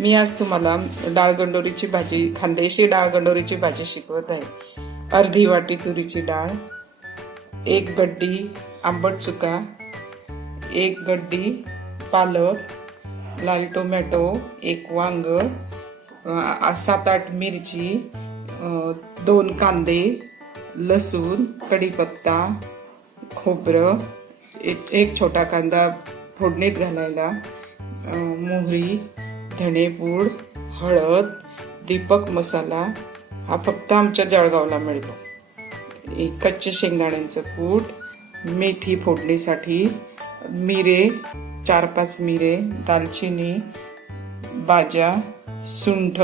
मी आज तुम्हाला डाळगंडोरीची भाजी खानदेशी डाळगंडोरीची भाजी शिकवत आहे. अर्धी वाटी तुरीची डाळ एक गड्डी आंबट चुका एक गड्डी पालक लाल टोमॅटो एक वांग सात आठ मिरची दोन कांदे लसूण कढीपत्ता खोबरं एक एक छोटा कांदा फोडणीत घालायला मोहरी धणेपूड हळद दीपक मसाला हा फक्त आमच्या जळगावला मिळतो. एक कच्चे शेंगदाण्यांचं कूट मेथी फोडणीसाठी मिरे चार पाच मिरे दालचिनी बाजा सुंठ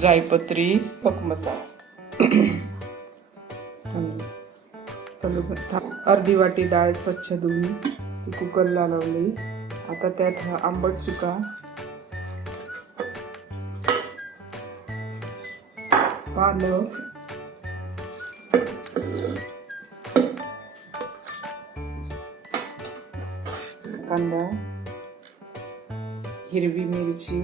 जायपत्री पक मसाला अर्धी वाटी डाळ स्वच्छ धुवून ती कुकरला लावली. आता त्यात आंबट चुका पालक कांदा हिरवी मिरची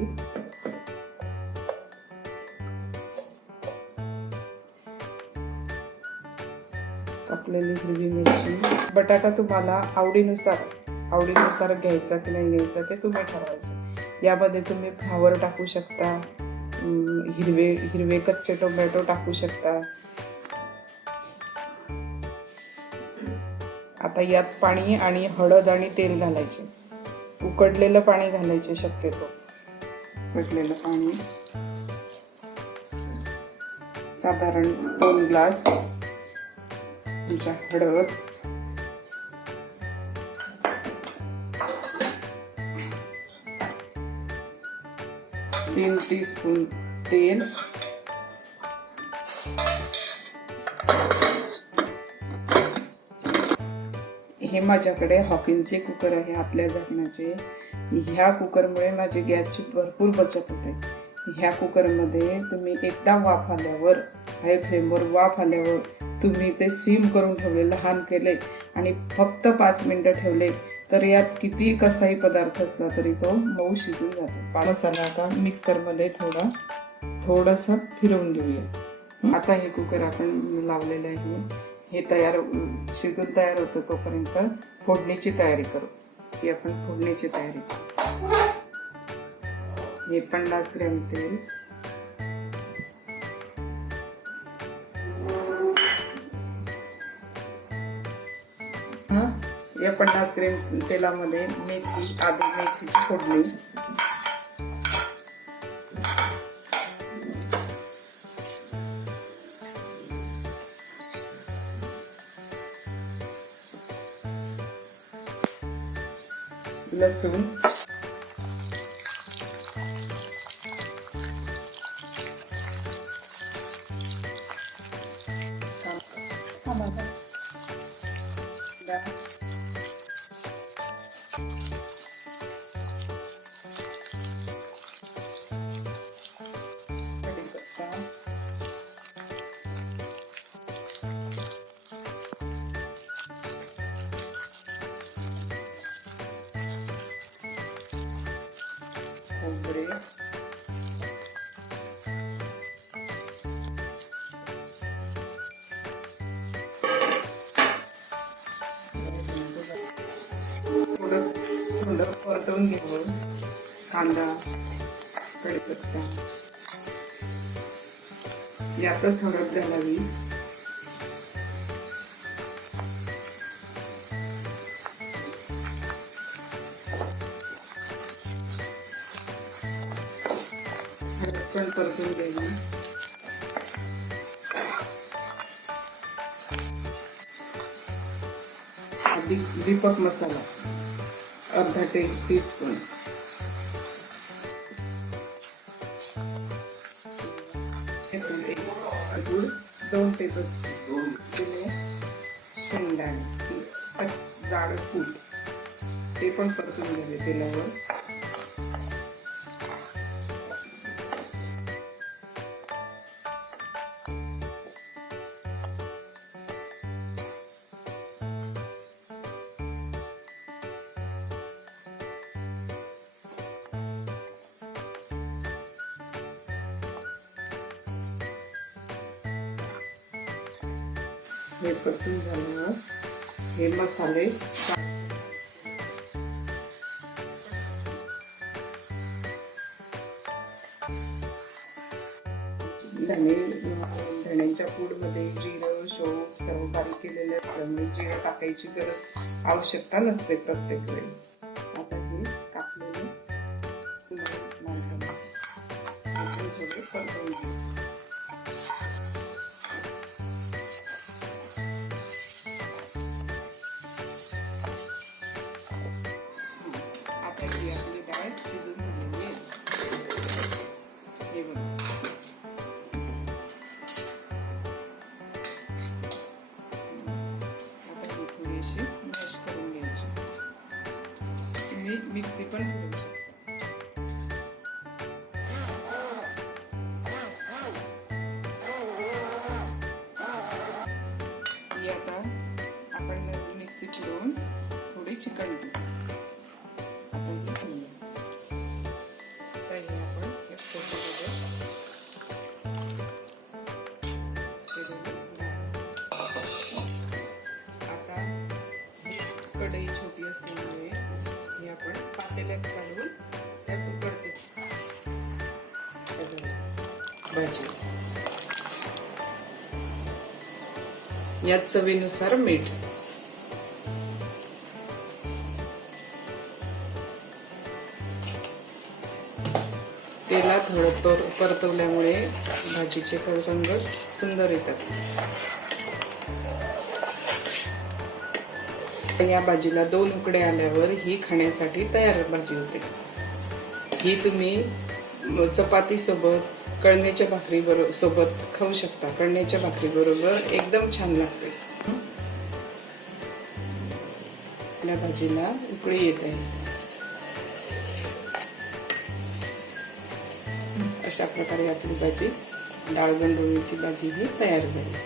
कापलेली हिरवी मिरची. बटाटा तुम्हाला आवडीनुसार आवडीनुसार घ्यायचा की नाही घ्यायचा ते तुम्ही ठरवायचं. यामध्ये तुम्ही फ्लावर टाकू शकता. हिरवे हिरवे कच्चे टोमॅटो टाकू शकता. आता यात पाणी आणि हळद आणि तेल घालायचे. उकडलेलं पाणी घालायचे शक्यतो. उकडलेलं पाणी. साधारण दोन ग्लास. तुमच्या हळद. तीन टीस्पून तेल. हे माझ्याकडे हॉकिनचे कुकर आहे आपल्या झाकणाचे. ह्या कुकरमुळे माझी गॅसची भरपूर बचत होते. ह्या कुकरमध्ये तुम्ही एकदा वाफ आल्यावर हाय फ्लेमवर वाफ आल्यावर तुम्ही ते सीम करून ठेवले लहान केले आणि फक्त पाच मिनिटं ठेवले. तर यात किती कसाही पदार्थ असला तरी तो मऊ शिजून जातो. मसाला आता मिक्सरमध्ये थोडा थोडंसं फिरवून घेऊया. आता हे कुकर आपण लावलेलं आहे. हे तयार शिजून तयार होतं तोपर्यंत फोडणीची तयारी करू. ही आपण फोडणीची तयारी करू. हे पन्नास ग्रॅम तेल. या पन्नास ग्रेम तेलामध्ये मेथी आधी मेथीची फोडणी लसूण Yeah. खोबरे. थोडं थोडं परतवून घेऊन कांदा कडीपत्ता. यातच हळद घालावी. करून घ्यायला घ्यावी अधिक दीपक मसाला. अर्धा टे टीस्पून गुड दोन टेबलस्पून तिने शेंगदाणे जाड फूट ते पण परतून घ्यावे तेलावर. हे परतून झाल्यावर हे मसाले. धणे धण्यांच्या पूडमध्ये जिरं शोप सर्व बारीक केलेले असल्यामुळे म्हणजे जिरं टाकायची गरज आवश्यकता नसते प्रत्येक वेळी. आता हे टाकलेले मालकाने आपली शिजून झालेली आहे हे बघा आता ही थोडीशी मॅश करून घ्यायची. तुम्ही मिक्सी पण करू शकता. आता आपण मिक्सी फिरवून थोडी चिकन घेऊ आता ही आता कढई असल्यामुळे ही आपण पातेल्यात काढून त्यात उकडते भाजी. यात चवीनुसार मीठ. तेलात थोडं परतवल्यामुळे भाजीचे रंग सुंदर येतात. या भाजीला दोन उकडे आल्यावर ही खाण्यासाठी तयार भाजी होते. ही तुम्ही चपातीसोबत चपाती सोबत कळण्याच्या भाकरी सोबत खाऊ शकता. कळण्याच्या भाकरी बरोबर एकदम छान लागते. आपल्या भाजीला उकळी येत आहे. अशा प्रकारे आपली भाजी डाळ गंडोळीची भाजी ही तयार झाली.